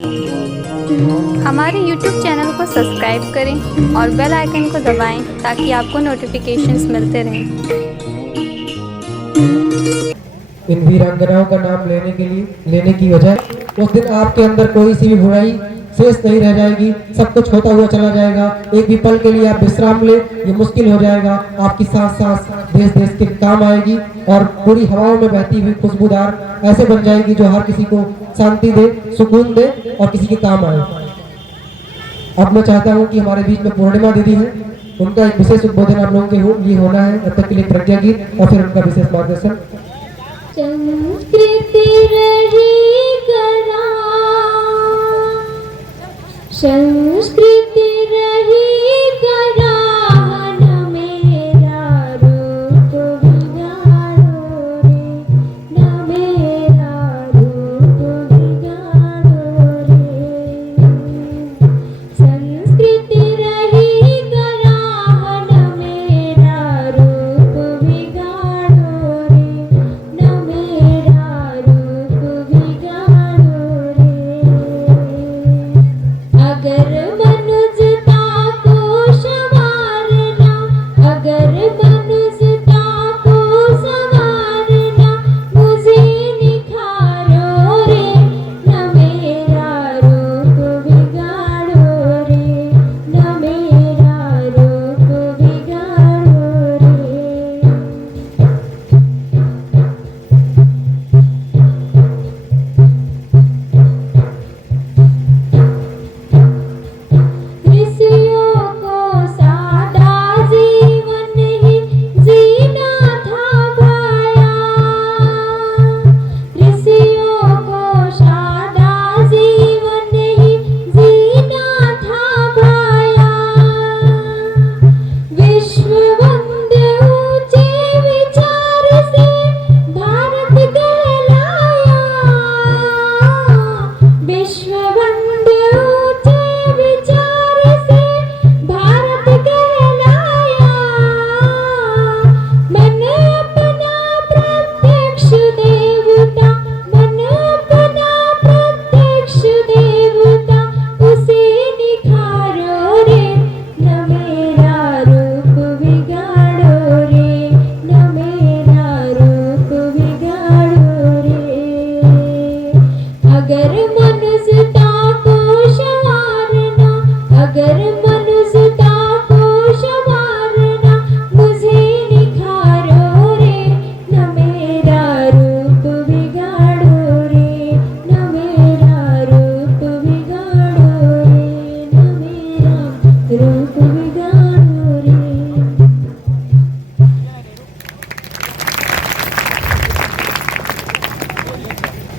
हमारे YouTube channel को subscribe करें और बेल आइकन को दबाएं ताकि आपको नोटिफिकेशंस मिलते रहें। इन वीरांगनाओं का नाम लेने की वजह उस दिन आपके अंदर कोई सी भी बुराई शेष नहीं रह जाएगी, सब कुछ होता हुआ चला जाएगा। एक भी पल के लिए आप विश्राम ले, ये मुश्किल हो जाएगा। आपकी सांस सांस देश देश के काम आएगी और पूरी हवाओं में बहती हुई खुशबूदार ऐसे बन जाएगी जो हर किसी को शांति दे, सुकून दे और किसी के काम आए। अब मैं चाहता हूँ कि हमारे बीच में पूर्णिमा दीदी है, उनका एक विशेष उद्बोधन आप लोगों के लिए होना है। तब तक के लिए प्रज्ञा गीत और फिर उनका विशेष मार्गदर्शन। संस्कृति रही कराहन मेरा रूप बिगाड़ो रे, न मेरा रूप बिगाड़ो रे। संस्कृति रही कराहन मेरा रूप बिगाड़ो रे, न मेरा रूप बिगाड़ो रे। अगर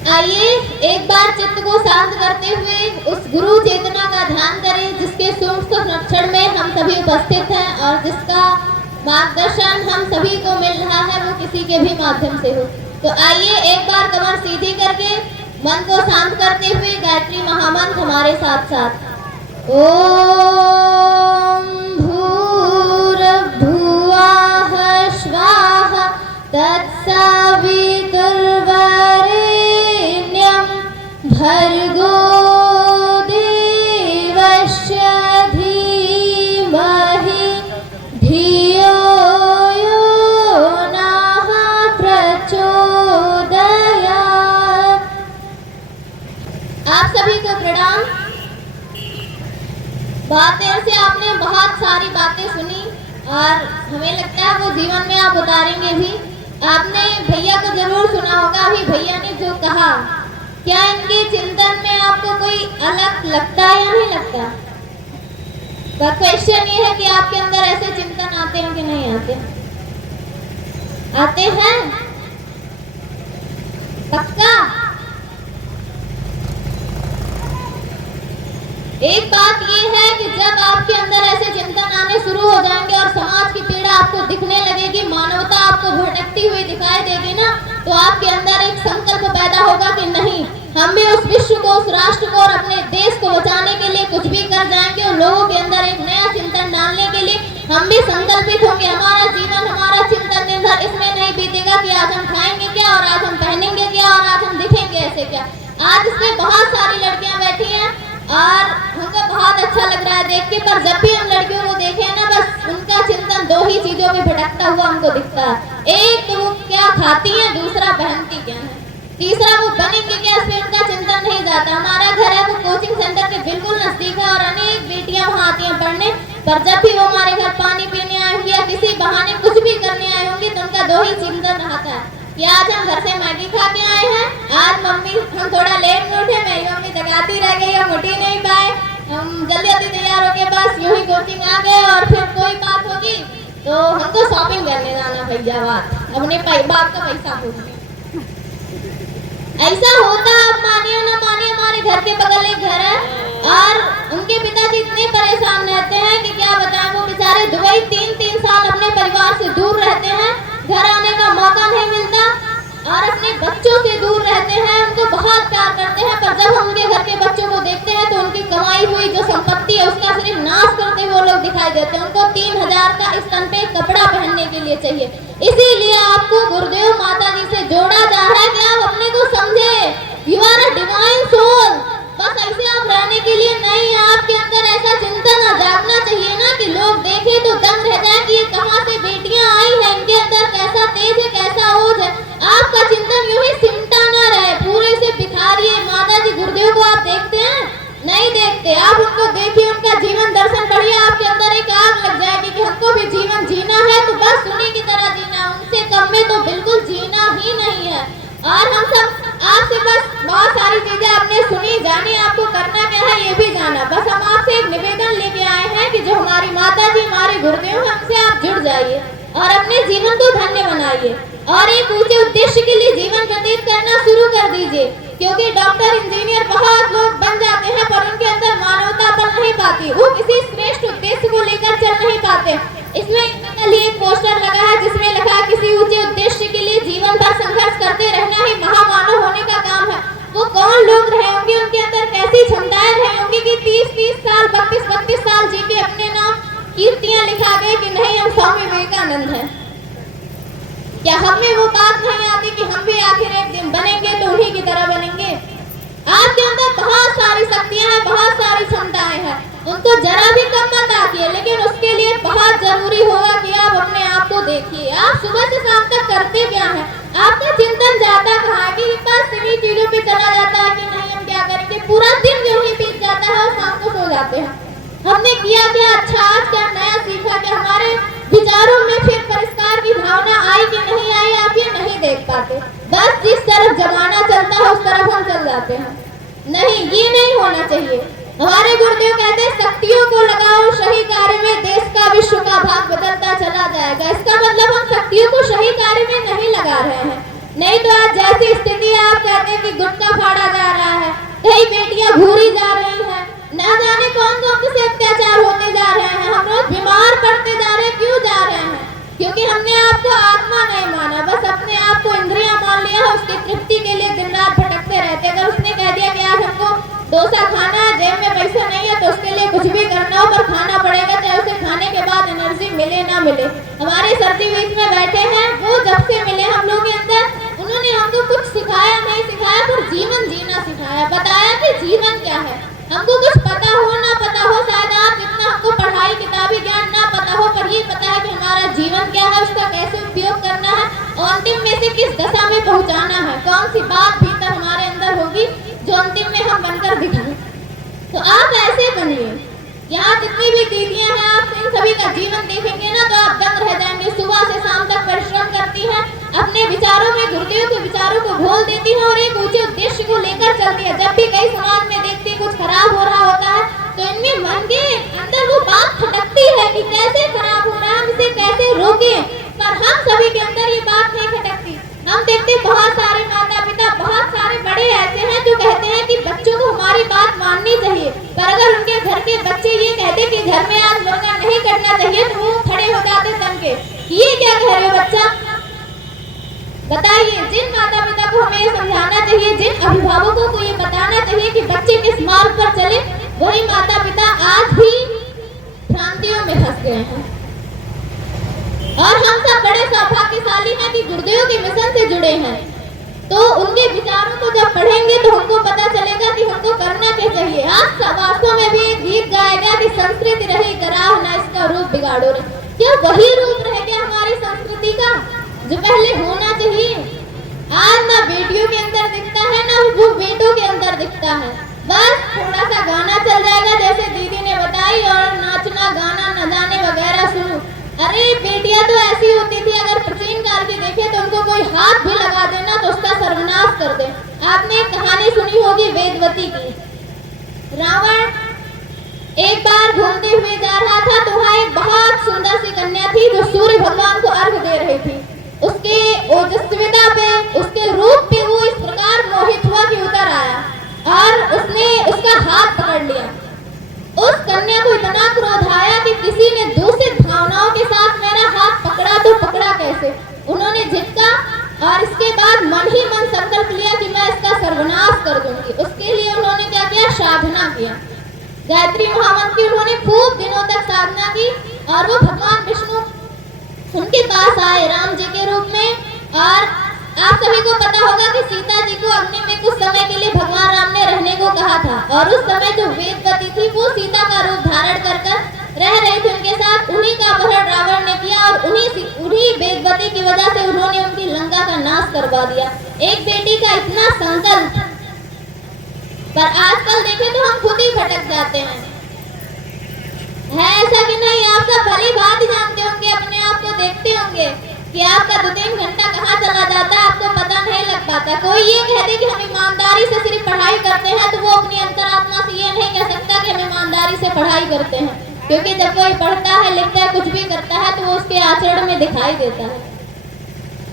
आइए एक बार चित्त को शांत करते हुए उस गुरु चेतना का ध्यान करें जिसके सूक्ष्म संरक्षण में हम सभी उपस्थित हैं और जिसका मार्गदर्शन हम सभी को मिल रहा है, वो किसी के भी माध्यम से हो। तो आइए एक बार कमर सीधी करके मन को शांत करते हुए गायत्री महामंत्र हमारे साथ साथ ओम भूर्भुवः स्वाहा तत्सवितुर्वरेण्यं भर्गो देवस्य धीमहि धियो यो नः प्रचोदयात्। आप सभी को प्रणाम। बहुत देर से आपने बहुत सारी बातें सुनी और हमें लगता है वो जीवन में आप उतारेंगे भी। आपने भैया को जरूर सुना होगा, अभी भैया ने जो कहा, क्या इनके चिंतन में आपको कोई अलग लगता है या नहीं लगता? पर क्वेश्चन ये है कि आपके अंदर ऐसे चिंतन आते हैं कि नहीं आते? आते हैं पक्का? एक बात ये है कि जब आपके अंदर ऐसे चिंतन आने शुरू हो जाएंगे और समाज की पीड़ा आपको दिखने लगेगी, मानवता आपको भटकती हुई दिखाई देगी ना, तो आपके अंदर एक संकल्प पैदा होगा कि नहीं, हम भी उस विश्व को, उस राष्ट्र को और अपने देश को बचाने के लिए कुछ भी कर जाएंगे और लोगों के अंदर एक नया चिंतन डालने के लिए हम भी संकल्पित होंगे। हमारा जीवन, हमारा चिंतन निर्भर इसमें नहीं बीतेगा कि आज हम खाएंगे क्या और आज हम पहनेंगे क्या और आज हम दिखेंगे ऐसे क्या। आज इसमें बहुत सारी लड़कियां बैठी हैं देख के, पर जब भी हम लड़कियों को देखे ना, बस उनका चिंतन दो ही चीजों में भटकता हुआ हमको दिखता है। एक तो वो क्या खाती है, दूसरा पहनती क्या है, तीसरा वो बनेंगे क्या, इस पे उनका चिंतन नहीं जाता। हमारा घर है वो कोचिंग सेंटर के बिल्कुल नजदीक है और अनेक बेटियां वहाँ आती हैं पढ़ने, पर जब भी वो हमारे घर पानी पीने आए होंगे या किसी बहाने कुछ भी करने आए होंगे तो उनका दो ही चिंतन रहता है कि आज हम घर से मैगी खा के आए हैं, आज मम्मी हम थोड़ा लेट में उठे, मेरी मम्मी जगाती रह गई, हम उठ ही नहीं पाए, हम जल्दी जल्दी तैयार होके बस यूं ही कोचिंग आ गए, और फिर कोई बात होगी तो हमको शॉपिंग करने जाना भैया, बात अपने बाप का पैसा पूछ के। ऐसा होता, आप मानिए ना मानिए, हमारे घर के बगल एक घर है और उनके पिताजी इतने परेशान रहते हैं कि क्या बताएं, वो बेचारे दुबई 3-3 साल अपने परिवार से दूर रहते हैं, घर आने का मौका नहीं मिलता और अपने बच्चों से दूर रहते हैं, उनको बहुत प्यार करते हैं, पर जब हम उनके घर के बच्चों को देखते हैं तो उनकी कमाई हुई जो संपत्ति है उसका सिर्फ नाश करते हुए वो लोग दिखाई देते हैं। उनको 3000 का स्तन पे कपड़ा पहनने के लिए चाहिए। इसीलिए आपको गुरुदेव माता जी से जोड़ा जा रहा है कि आप अपने को समझे, you are a divine soul. बस ऐसे आप रहने के लिए नहीं, आपके अंदर ऐसा चिंतन जागना चाहिए ना कि लोग देखे तो दंग रह जाए कि ये कहाँ से बेटियां आई हैं, इनके अंदर कैसा तेज है, कैसा ओज है। आपका चिंतन यूं ही सिमटा ना रहे, पूरे से बिखारिए। माता जी गुरुदेव को आप देखते हैं? नहीं देखते। आप उनको देखिए, उनका जीवन दर्शन पढ़िए, आपके अंदर एक आग लग जाएगी कि हमको भी जीवन जीना है तो बस उन्हीं की तरह जीना, उनसे कम में तो बिल्कुल जीना ही नहीं है। और हम सब आपसे बस बहुत सारी चीजें आपने सुनी जानी, आपको करना क्या है ये भी जाना। बस हम आपसे एक निवेदन लेके आए हैं कि जो हमारी माता जी हमारे गुरुदेव हैं उनसे आप जुड़ जाइए और अपने जीवन को धन्य बनाइए और एक ऊंचे उद्देश्य के लिए जीवन व्यतीत करना शुरू कर दीजिए। क्योंकि डॉक्टर, इंजीनियर बहुत लोग बन जाते हैं पर उनके अंदर मानवता बन नहीं पाती, वो किसी श्रेष्ठ उद्देश्य को लेकर चल नहीं पाते। इसमें कल एक पोस्टर लगा है जिसमें लिखा है किसी ऊंचे उद्देश्य के लिए जीवन भर संघर्ष करते रहना ही महामानव होने का काम है। वो कौन लोग रहे होंगे, उनके अंदर कैसी क्षमताएं रही होंगी कि 30-30 साल 32-32 साल जी के अपने नाम कीर्तियां लिखा गए कि नहीं हम स्वामी विवेकानंद हैं। क्या हमें वो बात नहीं आती कि हम भी आखिर एक दिन बनेंगे तो उन्हीं की तरह बनेंगे? आपके अंदर बहुत सारी शक्तियां हैं, बहुत सारी क्षमताएं हैं, उनको जरा भी कम मत आती, लेकिन उसके लिए बहुत जरूरी होगा कि आप अपने आप को देखिए। आप सुबह से शाम तक करते क्या हैं? आपका चिंतन जाता कहाँ है कि बस इन्हीं चीजों पे चला जाता है कि नहीं हम क्या करेंगे, पूरा दिन यूं ही बीत जाता है और शाम को सो जाते हैं। हमने किया क्या अच्छा, आज क्या नया सीखा, क्या हमारे विचारों में फिर परिष्कार की भावना आई कि नहीं आई, आप ये नहीं देख पाते। बस जिस तरफ जमाना चलता है उस तरफ हम चल जाते हैं। नहीं, ये नहीं होना चाहिए। हमारे गुरुदेव कहते हैं शक्तियों को लगाओ सही कार्य में, देश का विश्व का भाग बदलता चला जाएगा। इसका मतलब हम शक्तियों को सही कार्य में नहीं लगा रहे हैं। नहीं तो आज जैसी स्थिति है, आप कहते हैं कि गुटखा फाड़ा जा रहा है, कई बेटियां घूरी जा रही हैं, ना जाने कौन कौन से अत्याचार होते जा रहे हैं, हम लोग बीमार पड़ते जा रहे हैं। क्यों जा रहे हैं? क्योंकि हमने आपको आत्मा नहीं माना, बस अपने आप को इंद्रियां मान लिया है, उसकी तृप्ति के लिए दिन रात भटकते रहते। अगर उसने कह दिया कि आज हमको डोसा खाना है, जेब में पैसा नहीं है, तो उसके लिए कुछ भी करना हो पर खाना पड़ेगा, चाहे उसे खाने के बाद एनर्जी मिले ना मिले। हमारे सर्दी बीच में बैठे हैं, वो जब से मिले हम लोग के अंदर, उन्होंने हमको कुछ सिखाया नहीं सिखाया पर जीवन जीना सिखाया, बताया कि जीवन क्या है। हमको कुछ पता हो ना पता हो, शायद आप जितना हमको पढ़ाई किताबी ज्ञान ना पता हो, पर ये पता है कि हमारा जीवन क्या है, उसका कैसे उपयोग करना है और अंतिम में से किस दशा में पहुंचाना है, कौन सी बात भीतर हमारे अंदर होगी जो अंतिम में हम बनकर दिखाएं। तो आप ऐसे बनिए। यहाँ जितनी भी दीदियां हैं, आप इन सभी का जीवन देखेंगे ना तो आप दंग रह जाएंगे। सुबह से शाम तक परिश्रम करती हैं, अपने विचारों में गुरुदेव के विचारों को घोल देती हैं और एक ऊंचे उद्देश्य को लेकर चलती है। जब भी कई समाज में देखती कुछ खराब हो रहा होता है तो इनमें मन के अंदर वो बात खटकती है कि कैसे खराब हो रहा है, हम इसे कैसे रोकें। पर हम सभी के अंदर ये बात नहीं खटकती। हम देखते बहुत सारे माता पिता, बहुत सारे बड़े ऐसे हैं जो कहते हैं कि बच्चों को हमारी बात माननी चाहिए, पर अगर उनके घर के बच्चे ये कहते कि घर में आज योगा नहीं करना चाहिए तो वो खड़े हो जाते तन के। ये क्या कह रहे हो बच्चा? बताइए। जिन माता पिता को हमें ये समझाना चाहिए, जिन अभिभावकों को ये बताना चाहिए कि बच्चे किस मार्ग पर चले, वही माता पिता आज भी भ्रांतियों में फंस गए हैं। और हम सब बड़े सौभाग्यशाली हैं कि गुरुदेव के मिशन से जुड़े हैं। तो उनके विचारों को जब पढ़ेंगे तो हमको पता चलेगा कि हमको करना क्या चाहिए। आज वास्तव में भी एक गीत गाया गया कि संस्कृत रूप बिगाड़ो रे। क्या वही रूप रह गया हमारी संस्कृति का जो पहले होना चाहिए? आज ना बेटियों के अंदर दिखता है ना वो बेटों के अंदर दिखता है। बस थोड़ा सा गाना चल जाएगा जैसे दीदी ने बताई, और नाचना गाना न जाने वगैरह शुरू। अरे बेटियां तो ऐसी होती थी, अगर प्राचीन काल की देखे तो उनको कोई हाथ भी लगा देना तो उसका सर्वनाश कर दे। आपने एक कहानी सुनी होगी वेदवती की। रावण एक बार घूमते हुए जा रहा था तो वहाँ एक बहुत सुंदर सी कन्या थी जो सूर्य भगवान को अर्घ दे रही थी। उसके ओजस्विता पे, उसके रूप पे वो इस प्रकार मोहित हुआ कि उतर आया और उसने उसका हाथ पकड़ लिया। उस कन्या को इतना क्रोध आया कि किसी ने दूषित भावनाओं के साथ मेरा हाथ पकड़ा तो पकड़ा कैसे। उन्होंने झटका और इसके बाद मन ही मन संकल्प लिया कि मैं इसका सर्वनाश कर दूंगी। उसके लिए उन्होंने क्या किया? साधना किया। गायत्री महामंत्र की उन्होंने खूब दिनों तक साधना की और वो भगवान विष्णु उनके पास आए राम जी के रूप में। और आप सभी को पता होगा कि सीता जी को अग्नि में कुछ समय के लिए भगवान राम ने रहने को कहा था, और उस समय जो वेदवती थी वो सीता का रूप धारण कर रह रही थी उनके साथ। उन्हीं का अपहरण रावण ने किया और उन्हीं वेदवती की वजह से उन्होंने उनकी लंका का नाश करवा दिया। एक बेटी का इतना संकल्प, पर आजकल देखें तो हम खुद ही भटक जाते हैं। है ऐसा कि नहीं? आप सब भली भांति जानते होंगे, अपने आप को देखते होंगे कि आपका 2-3 घंटा कहाँ चला जाता है आपको पता नहीं लग पाता। कोई ये कह दे कि हम ईमानदारी से सिर्फ पढ़ाई करते हैं तो वो अपनी अंतरात्मा से ये नहीं कह सकता कि हम ईमानदारी से पढ़ाई करते हैं, क्योंकि जब कोई पढ़ता है, लिखता है, कुछ भी करता है तो वो उसके आचरण में दिखाई देता है।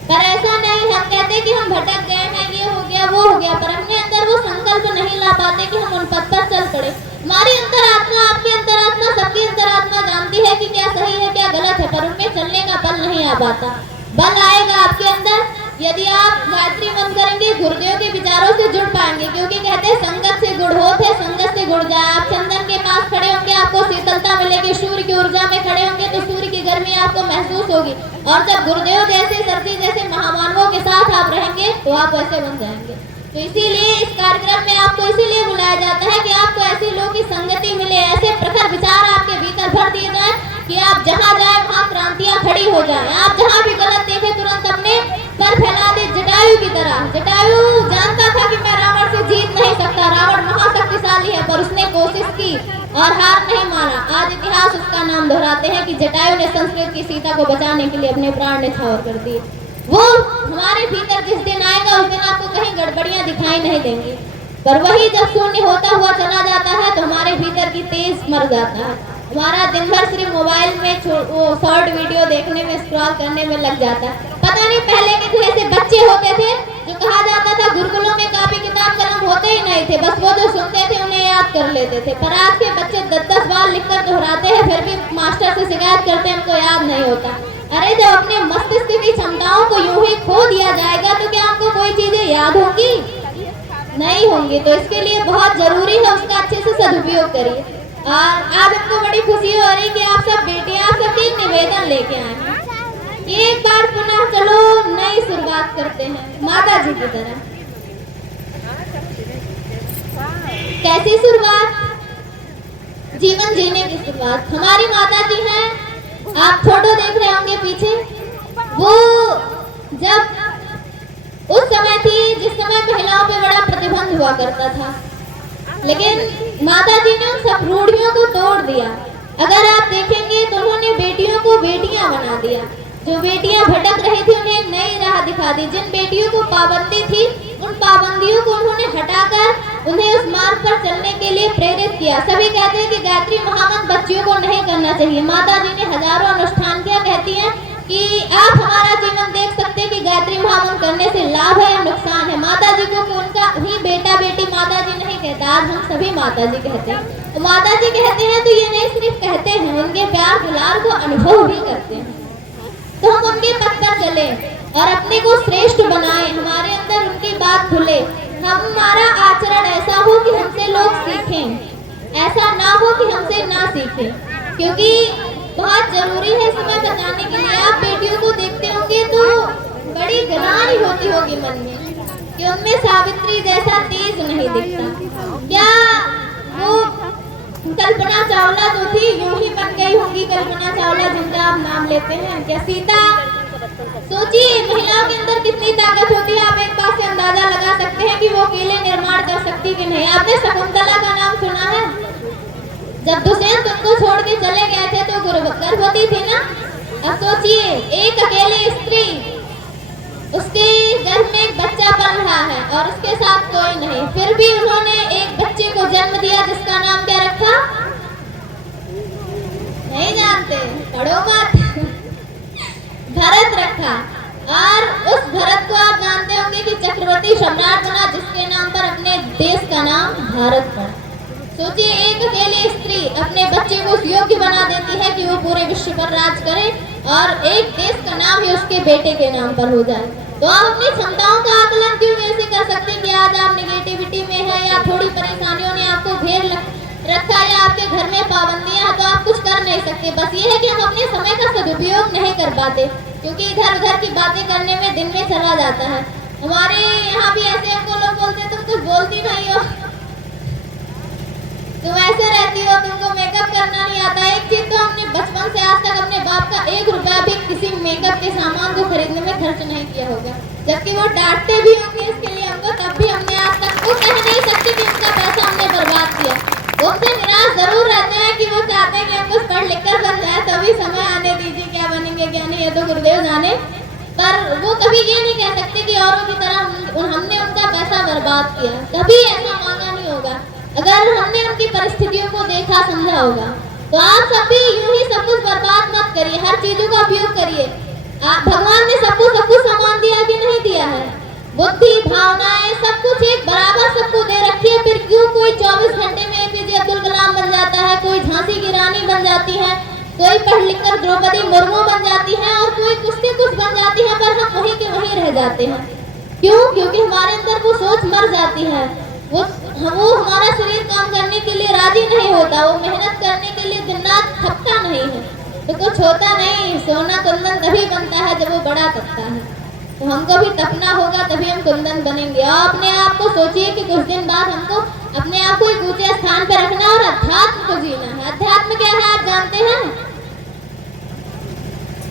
पर ऐसा नहीं, हम कहते कि हम भटक गए हैं, ये हो गया वो हो गया, पर अपने अंदर वो संकल्प नहीं ला पाते कि हम उन पथ पर चल पड़े। हमारी अंतरात्मा, आपकी अंतरात्मा, सबकी अंतरात्मा जानती है कि क्या सही है क्या गलत है, पर उनमें चलने का बल नहीं आ पाता। बल आएगा आपके अंदर यदि आप गायत्री मंत्र करेंगे, गुरुदेव के विचारों से जुड़ पाएंगे, क्योंकि कहते हैं संगत से गुड़ होते, संगत से गुड़ जाए। आप चंदन के पास खड़े होंगे आपको शीतलता मिलेगी, सूर्य की ऊर्जा में खड़े होंगे तो सूर्य की गर्मी आपको महसूस होगी, और जब गुरुदेव जैसे सरजी जैसे महामानवों के साथ आप रहेंगे तो आप वैसे बन जाएंगे। तो इसीलिए इस कार्यक्रम में आपको इसीलिए बुलाया जाता है कि आपको ऐसे लोगों की संगति मिले, ऐसे प्रखर विचार आपके भीतर भर दिए जाए कि आप जहाँ जाए वहाँ क्रांतियाँ खड़ी हो जाए। आप जहाँ भी गलत देखे तुरंत अपने पर फैला दे, जटायु की तरह। जटायु जानता था कि मैं रावण से जीत नहीं सकता, रावण महाशक्तिशाली है, पर उसने कोशिश की और हार नहीं माना। आज इतिहास उसका नाम दोहराते हैं कि जटायु ने संस्कृत की सीता को बचाने के लिए अपने प्राण न्यौछावर कर दिए। वो हमारे भीतर जिस दिन आएगा उस दिन आपको कहीं गड़बड़ियां दिखाई नहीं देंगी, पर वही जब शून्य होता हुआ चला जाता है तो हमारे भीतर की तेज मर जाता है। हमारा दिन भर सिर्फ मोबाइल में वो शॉर्ट वीडियो देखने में, स्क्रॉल करने में लग जाता है। पता नहीं पहले के जैसे बच्चे होते थे जो कहा जाता था गुरुकुलों में कापी किताब कलम होते ही नहीं थे, बस वो जो सुनते थे उन्हें याद कर लेते थे। पर आज के बच्चे 10-10 बार लिखकर दोहराते हैं, फिर भी मास्टर से शिकायत करते हैं हमको याद नहीं होता। अरे जब अपने मस्तिष्क की क्षमताओं को यूं ही खो दिया जाएगा तो क्या आपको कोई चीजें याद होंगी? नहीं होंगी। तो इसके लिए बहुत जरूरी है उसका अच्छे से सदुपयोग करिए। और आज हमको बड़ी खुशी हो रही कि आप सब बेटियां, आप सबकी एक निवेदन लेके आए हैं। एक बार पुनः चलो नई शुरुआत करते हैं माता जी की तरह। कैसी शुरुआत? जीवन जीने की शुरुआत। हमारी माता जी हैं, आप फोटो देख रहे होंगे पीछे, वो जब उस समय थी जिस समय महिलाओं पे बड़ा प्रतिबंध हुआ करता था, लेकिन माता जी ने उन सब रूढ़ियों को तोड़ दिया। अगर आप देखेंगे तो उन्होंने बेटियों को बेटियां बना दिया। जो बेटियां भटक रही थी उन्हें नई राह दिखा दी। जिन बेटियों को पाबंदी थी उन पाबंदियों को उन्होंने हटाकर उन्हें उस मार्ग पर चलने के लिए प्रेरित किया। सभी कहते हैं कि गायत्री महामंत्र बच्चियों को नहीं करना चाहिए। माता जी ने हजारों अनुष्ठान किया। कहती हैं कि आप हमारा जीवन देख सकते हैं कि गायत्री महामंत्र करने से लाभ है या नुकसान है। माता जी को उनका ही बेटा बेटी माता जी नहीं कहता, आज हम सभी माता जी कहते हैं। तो माता जी कहते हैं तो ये नहीं सिर्फ कहते हैं, उनके प्यार दुलार को अनुभव भी करते हैं। तो हम उनके पथ पर चले और अपने को श्रेष्ठ बनाएं, हमारे अंदर उनकी बात खुले। हमारा आचरण ऐसा हो कि हमसे लोग सीखें, ऐसा ना हो कि हमसे ना सीखें, क्योंकि बहुत जरूरी है समय बताने के लिए। आप बेटियों को देखते होंगे तो बड़ी ग्लानि होती होगी मन में कि उनमें सावित्री जैसा तेज नहीं दिखता। क्या वो कल्पना चावला जो थी यूं ही बन गई होंगी कल्पना चावला जिनका आप नाम लेते हैं। क्या सीता, सोचिए महिलाओं के अंदर कितनी ताकत होती है। आप एक बात से अंदाजा लगा सकते हैं कि वो अकेले निर्माण कर सकती कि नहीं। आपने शकुंतला का नाम सुना है? जब दुष्यंत उनको छोड़ के चले गए थे तो गर्भवती थी ना। अब सोचिए एक अकेली स्त्री, उसके गर्भ में एक बच्चा पल रहा है और उसके साथ कोई नहीं, फिर भी उन्होंने एक बच्चे को जन्म दिया जिसका नाम क्या रखा? नहीं जानते, पढ़ो मत। भरत रखा। और उस भरत को आप जानते होंगे कि चक्रवर्ती सम्राट बना जिसके नाम पर अपने देश का नाम भारत पड़ा। सोचिए एक अकेली स्त्री अपने बच्चे को योग्य बना देती है कि वो पूरे विश्व पर राज करे और एक देश का नाम ही उसके बेटे के नाम पर हो जाए। तो आप अपनी क्षमताओं का आकलन क्यों ऐसे कर सकते हैं कि आज आप नेगेटिविटी में है या थोड़ी परेशानियों ने आपको घेर रखा है या आपके घर में पाबंदियां हैं तो आप कुछ कर नहीं सकते। बस ये है कि हम अपने समय का सदुपयोग नहीं कर पाते क्योंकि इधर उधर की बातें करने में दिन में चला जाता है। हमारे यहाँ भी ऐसे हमको लोग बोलते हैं तुम कुछ बोलती नहीं हो, तुम ऐसे रहती हो, तुमको मेकअप करना नहीं आता। एक चीज तो हमने बचपन से आज तक अपने बाप का 1 रुपया भी किसी मेकअप के सामान को खरीदने में खर्च नहीं किया होगा, जबकि वो डांटते भी होंगे इसके लिए हमको, तब भी हमने आज तक वो कह नहीं सकते कि उनका पैसा हमने बर्बाद किया। वो उनसे निराश जरूर रहते हैं कि वो चाहते हैं कि हम कुछ पढ़ लिख कर बन जाए, तभी समय आने दीजिए क्या बनेंगे क्या नहीं, ये तो गुरुदेव जाने। पर वो कभी ये नहीं कह सकते कि औरों की तरह हमने उनका पैसा बर्बाद किया, कभी ऐसा मांगा नहीं होगा अगर हमने उनकी परिस्थितियों को देखा समझा होगा। तो आप सब भी यूं ही सब कुछ बर्बाद मत करिए, हर चीजों का उपयोग करिए। भगवान ने सबको सब कुछ समान दिया कि नहीं दिया है? बुद्धि, भावनाएं, सब कुछ एक बराबर सबको दे रखी है। फिर क्यों कोई 24 घंटे में APJ अब्दुल कलाम बन जाता है, कोई झांसी की रानी बन जाती है, कोई पढ़ लिख कर द्रौपदी मुर्मू बन जाती है और कोई कुछ से कुछ बन जाती है, पर हम वहीं के वहीं रह जाते हैं। क्यों? क्योंकि हमारे अंदर वो सोच मर जाती है। वो हमारा शरीर काम करने के लिए राजी नहीं होता, वो मेहनत करने के लिए दिन रात थकता नहीं है, तो कुछ होता नहीं। सोना कुंदन तभी बनता है जब वो बड़ा तपता है। तो हमको भी तपना होगा तभी हम कुंदन बनेंगे। और अपने आप को सोचिए कि कुछ दिन बाद हमको अपने आप को एक ऊंचे स्थान पर रखना और अध्यात्म को जीना है। अध्यात्म क्या है आप जानते हैं?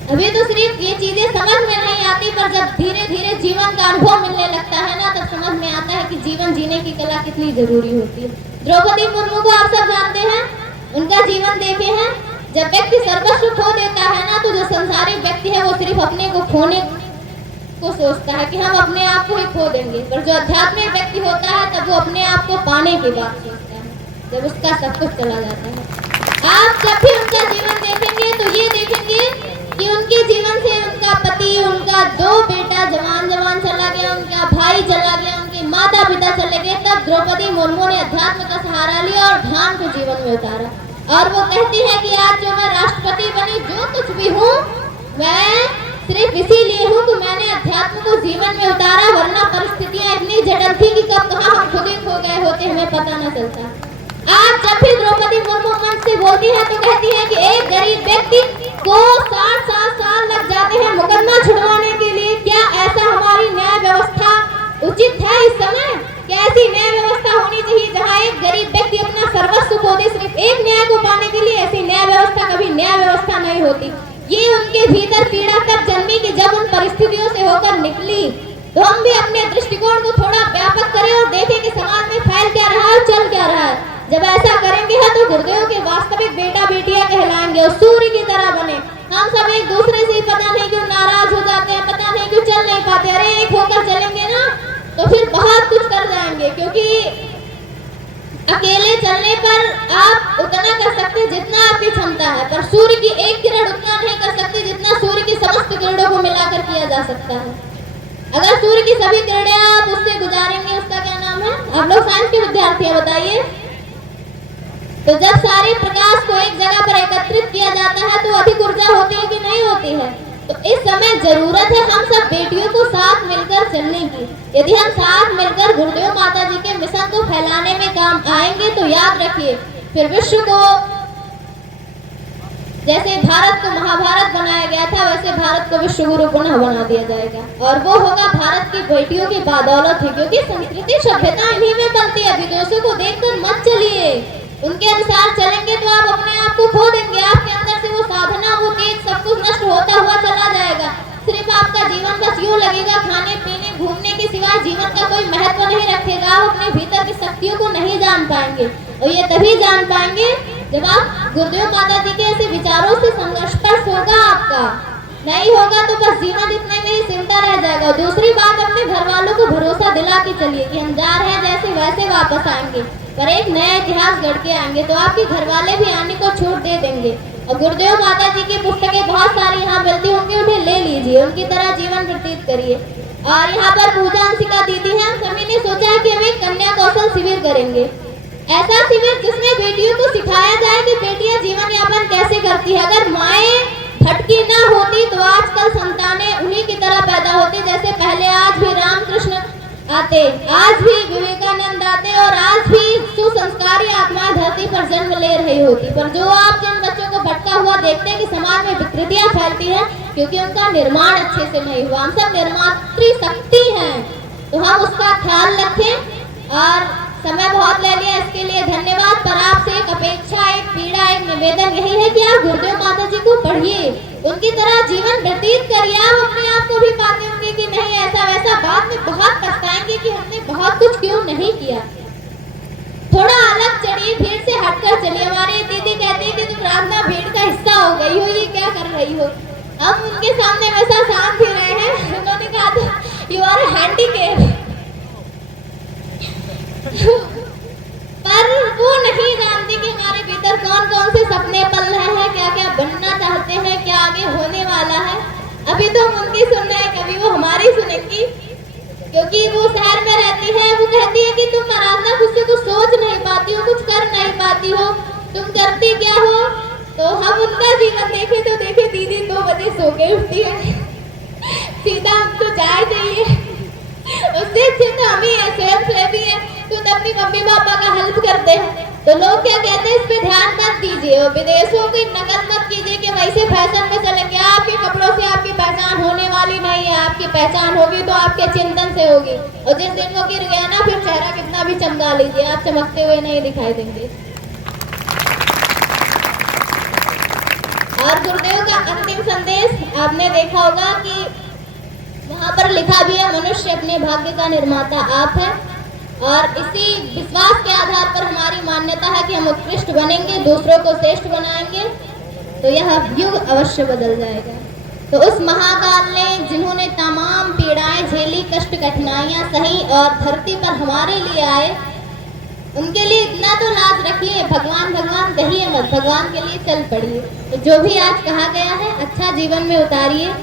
अभी तो सिर्फ ये चीजें समझ में नहीं आती, पर जब धीरे धीरे जीवन का अनुभव मिलने लगता है ना, तब समझ में आता है कि जीवन जीने की कला कितनी जरूरी होती है। द्रौपदी मुर्मू को आप सब जानते हैं, उनका जीवन देखे हैं। जब व्यक्ति सर्वस्व खो देता है ना, तो जो संसारिक व्यक्ति है वो सिर्फ अपने को खोने को सोचता है कि हम अपने आप को ही खो देंगे, पर जो आध्यात्मिक व्यक्ति होता है तब वो अपने आप को पाने की बात सोचता है, जब उसका सब कुछ चला जाता है। आप जब भी उनका जीवन देखेंगे तो ये देखेंगे कि उनके जीवन से उनका पति, उनका 2 बेटा जवान चला गया, उनका भाई चला गया, उनके माता पिता चले गए, तब द्रौपदी मुर्मू ने अध्यात्म का सहारा लिया और ध्यान को जीवन में उतारा। और वो कहती है कि आज जो मैं राष्ट्रपति बनी, जो कुछ भी हूँ, मैं सिर्फ इसीलिए हूँ कि मैंने अध्यात्म को जीवन में उतारा, वरना परिस्थितियाँ इतनी जटिल थी कि कब कहाँ हम खुद ही खो गए होते, हमें पता न चलता। आज जब भी द्रौपदी मुर्मू मंच से बोलती है तो कहती है कि एक गरीब व्यक्ति को 60 साल लग जाते हैं मुकदमा छुड़वाने के लिए। क्या ऐसा हमारी न्याय व्यवस्था उचित है इस समय? क्या ऐसी न्याय व्यवस्था होनी चाहिए जहां एक गरीब व्यक्ति अपना सर्वस्व खो दे सिर्फ एक न्याय को पाने के लिए? ऐसी न्याय व्यवस्था कभी न्याय व्यवस्था नहीं होती। ये उनके भीतर पीड़ा तब जन्मी कि जब उन परिस्थितियों से होकर निकली। तो हम भी अपने दृष्टिकोण को थोड़ा व्यापक करें और देखें कि समाज में फैल क्या रहा है और चल क्या रहा है। जब ऐसा करेंगे है तो गुरुदेव के वास्तविक बेटा बेटियां कहलाएंगे और सूर्य की तरह बने। हम सब एक दूसरे से पता नहीं क्यों नाराज हो जाते हैं, पता नहीं क्यों चल नहीं पाते। अरे एक होकर चलेंगे ना तो फिर बहुत कुछ कर जाएंगे, क्योंकि अकेले चलने पर आप उतना कर सकते हैं जितना आपकी क्षमता है, पर सूर्य की एक किरण उतना नहीं कर सकते जितना सूर्य की समस्त किरणों को मिलाकर किया जा सकता है। अगर सूर्य की सभी किरणें आप उससे गुजारेंगे, उसका क्या नाम है? आप लोग साइंस के विद्यार्थी हैं, बताइए। तो जब सारे प्रकाश को एक जगह पर एकत्रित किया जाता है तो अधिक ऊर्जा होती है कि नहीं होती है? तो इस समय जरूरत है हम सब बेटियों को साथ मिलकर चलने की। यदि हम साथ मिलकर गुरुदेव माता जी के मिशन को फैलाने में काम आएंगे तो याद रखिए, फिर विश्व को जैसे भारत को महाभारत बनाया गया था, वैसे भारत को विश्व गुरु पुनः बना दिया जाएगा। और वो होगा भारत की बेटियों की बदौलत है, क्योंकि संस्कृति सभ्यता इन्हीं में बनती है। विदेशों को देखकर मत चलिए, उनके अनुसार चलेंगे वो लगेगा खाने पीने घूमने के सिवा जीवन का कोई महत्व नहीं रखेगा, वो अपने भीतर की शक्तियों को नहीं जान पाएंगे। और ये तभी जान पाएंगे जब आप गुरुदेव माता जी के ऐसे विचारों से संघर्ष होगा आपका, नहीं होगा तो बस जीवन इतने में ही सिमटा रह जाएगा। दूसरी बात, अपने घर वालों को भरोसा दिला के चलिए कि हम जा रहे हैं जैसे वैसे वापस आएंगे, पर एक नया इतिहास गढ़ के आएंगे, तो आपके घर वाले भी आने को छूट दे देंगे। और गुरुदेव माता जी की पुस्तकें बहुत सारी यहाँ मिलती होंगी, उन्हें ले लीजिए, उनकी तरह जीवन व्यतीत करिए। और यहाँ पर पूजा अंशिका दीदी है, हम सभी ने सोचा है कि हम एक कन्या कौशल शिविर करेंगे, ऐसा शिविर जिसमें बेटियों को सिखाया जाए कि बेटियां जीवन यापन कैसे करती है। अगर माएँ भटकी ना होती तो आजकल संतानें उन्हीं की तरह पैदा होती, जैसे पहले आज भी रामकृष्ण आते, आज भी विवेकानंद आते और आज भी सुसंस्कारी आत्माएं धरती पर जन्म ले रही होती। पर जो आप जिन बच्चों को भटका हुआ देखते हैं कि समाज में विकृतियां फैलती हैं, क्योंकि उनका निर्माण अच्छे से नहीं हुआ। हम सब निर्मात्री शक्ति हैं, तो हम उसका ख्याल रखें। और समय बहुत ले लिया, इसके लिए धन्यवाद। पर आपसे एक अपेक्षा, एक पीड़ा, एक निवेदन यही है कि आप गुरुदेव माता जी को पढ़िए, उनकी तरह जीवन व्यतीत करिए। आप अपने आप को भी पाते होंगे कि नहीं ऐसा वैसा, बाद में बहुत पछताएंगे कि हमने बहुत कुछ क्यों नहीं किया। थोड़ा अलग चढ़िए, भीड़ से हटकर चलिए। हमारी दीदी कहती है कि तुम राजना भीड़ का हिस्सा हो गई हो, ये क्या कर रही हो। हम उनके सामने हमेशा शांत ही रहे हैं। उन्होंने कहा था यू आर हैंडीकैप, पर वो नहीं जानती कि हमारे भीतर कौन कौन से सपने पल रहे हैं, क्या क्या बनना चाहते हैं, क्या आगे होने वाला है। अभी तो हम उनकी सुन रहे हैं, कभी वो हमारी सुनेंगी, क्योंकि वो शहर में रहती है। वो कहती है कि तुम आराधना खुद से कुछ सोच नहीं पाती हो, कुछ कर नहीं पाती हो, तुम करती क्या हो। तो हम उनका जीवन देखे तो देखे, दीदी 2 बजे सो के उठती है, सीधा हमको चाय चाहिए, उससे अच्छे तो हम ही है, स्वयं सेवी है, खुद अपनी मम्मी पापा का हेल्प करते हैं। तो लोग क्या कहते हैं, इस पे ध्यान मत दीजिए और विदेशों की नकल मत कीजिए कि वैसे फैशन में चलेंगे। आपके कपड़ों से आपकी पहचान होने वाली नहीं है, आपकी पहचान होगी तो आपके चिंतन से होगी। और जिस दिन वो गिर गया ना, फिर चेहरा कितना भी चमका लीजिए, आप चमकते हुए नहीं दिखाई देंगे। और गुरुदेव का अंतिम संदेश आपने देखा होगा कि वहाँ पर लिखा भी है, मनुष्य अपने भाग्य का निर्माता आप है। और इसी विश्वास के आधार पर हमारी मान्यता है कि हम उत्कृष्ट बनेंगे, दूसरों को श्रेष्ठ बनाएंगे, तो यह युग अवश्य बदल जाएगा। तो उस महाकाल ने जिन्होंने तमाम पीड़ाएं झेली, कष्ट कठिनाइयां सही और धरती पर हमारे लिए आए, उनके लिए इतना तो लाज रखिए, भगवान भगवान कहिए मत, भगवान के लिए चल पड़िए। तो जो भी आज कहा गया है अच्छा जीवन में उतारिए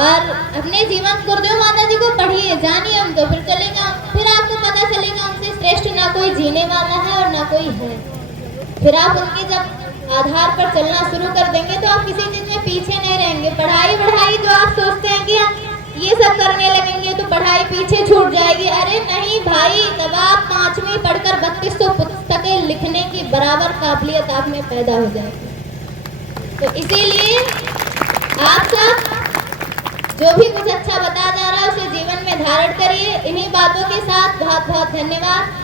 और अपने जीवन गुरुदेव माता जी को पढ़िए, जानिए उनको, फिर चलेगा, फिर आपको पता चलेगा उनसे श्रेष्ठ ना कोई जीने वाला है और ना कोई है। फिर आप उनके जब आधार पर चलना शुरू कर देंगे तो आप किसी चीज में पीछे नहीं रहेंगे। पढ़ाई जो आप सोचते हैं कि हम ये सब करने लगेंगे तो पढ़ाई पीछे छूट जाएगी, अरे नहीं भाई, तब आप 5वीं पढ़कर 3200 पुस्तकें लिखने की बराबर काबिलियत आप में पैदा हो जाएगी। तो इसीलिए आप सब जो भी कुछ अच्छा बता जा रहा है उसे जीवन में धारण करिए। इन्हीं बातों के साथ बहुत बहुत धन्यवाद।